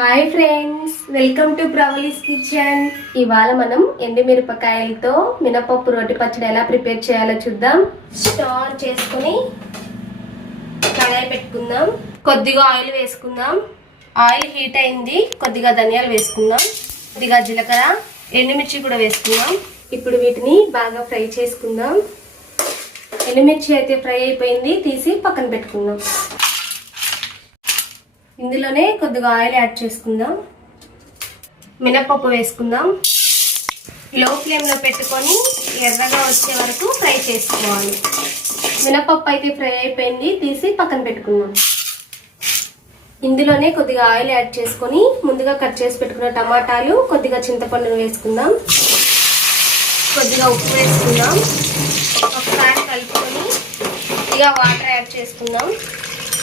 Hi friends, welcome to Pravali's kitchen. ఇవాళ మనం ఎండుమిరపకాయలతో మినపప్పు రోటి పచ్చడి ఎలా ప్రిపేర్ చేయాలో చూద్దాం. స్టవ్ ఆన్ చేసుకుని కడాయి పెట్టుకుందాం. కొద్దిగా ఆయిల్ వేసుకుందాం. ఆయిల్ హీట్ అయింది. కొద్దిగా ధనియాలు వేసుకుందాం, కొద్దిగా జీలకర్ర, ఎండుమిర్చి కూడా వేసుకుందాం. ఇప్పుడు వీటిని బాగా ఫ్రై చేసుకుందాం. ఎండుమిర్చి అయితే ఫ్రై అయిపోయింది, తీసి పక్కన పెట్టుకుందాం. ఇందులోనే కొద్దిగా ఆయిల్ యాడ్ చేసుకుందాం. మినపప్పు వేసుకుందాం. లో ఫ్లేమ్లో పెట్టుకొని ఎర్రగా వచ్చే వరకు ఫ్రై చేసుకోవాలి. మినపప్పు అయితే ఫ్రై అయిపోయింది, తీసి పక్కన పెట్టుకుందాం. ఇందులోనే కొద్దిగా ఆయిల్ యాడ్ చేసుకొని ముందుగా కట్ చేసి పెట్టుకున్న టమాటాలు, కొద్దిగా చింతపండును వేసుకుందాం. కొద్దిగా ఉప్పు వేసుకుందాం. ఒకసారి కలుపుకొని కొద్దిగా వాటర్ యాడ్ చేసుకుందాం.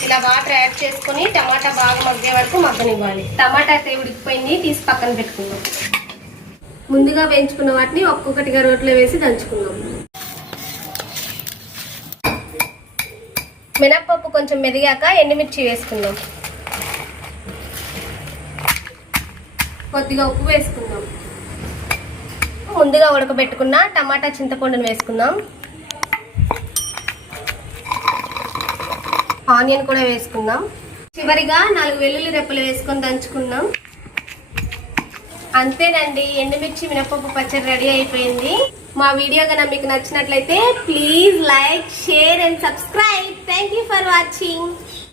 ఇలా వాటర్ యాడ్ చేసుకుని టమాటా బాగా మగ్గే వరకు మగ్గనివ్వాలి. టమాటా అయితే ఉడికిపోయింది, తీసి పక్కన పెట్టుకుందాం. ముందుగా వేయించుకున్న వాటిని ఒక్కొక్కటిగా రోట్లో వేసి దంచుకుందాం. మినప్పప్పు కొంచెం మెదిగాక ఎండుమిర్చి వేసుకుందాం. కొద్దిగా ఉప్పు వేసుకుందాం. ముందుగా ఉడకబెట్టుకున్న టమాటా చింతపండును వేసుకుందాం. ఆనియన్ కూడా వేసుకుందాం. చివరిగా 4 వెల్లుల్లి రెప్పలు వేసుకొని దంచుకుందాం. అంతేనండి, ఎండుమిర్చి మినపప్పు పచ్చడి రెడీ అయిపోయింది. మా వీడియో కనుక మీకు నచ్చినట్లయితే please like, share and subscribe. Thank you for watching.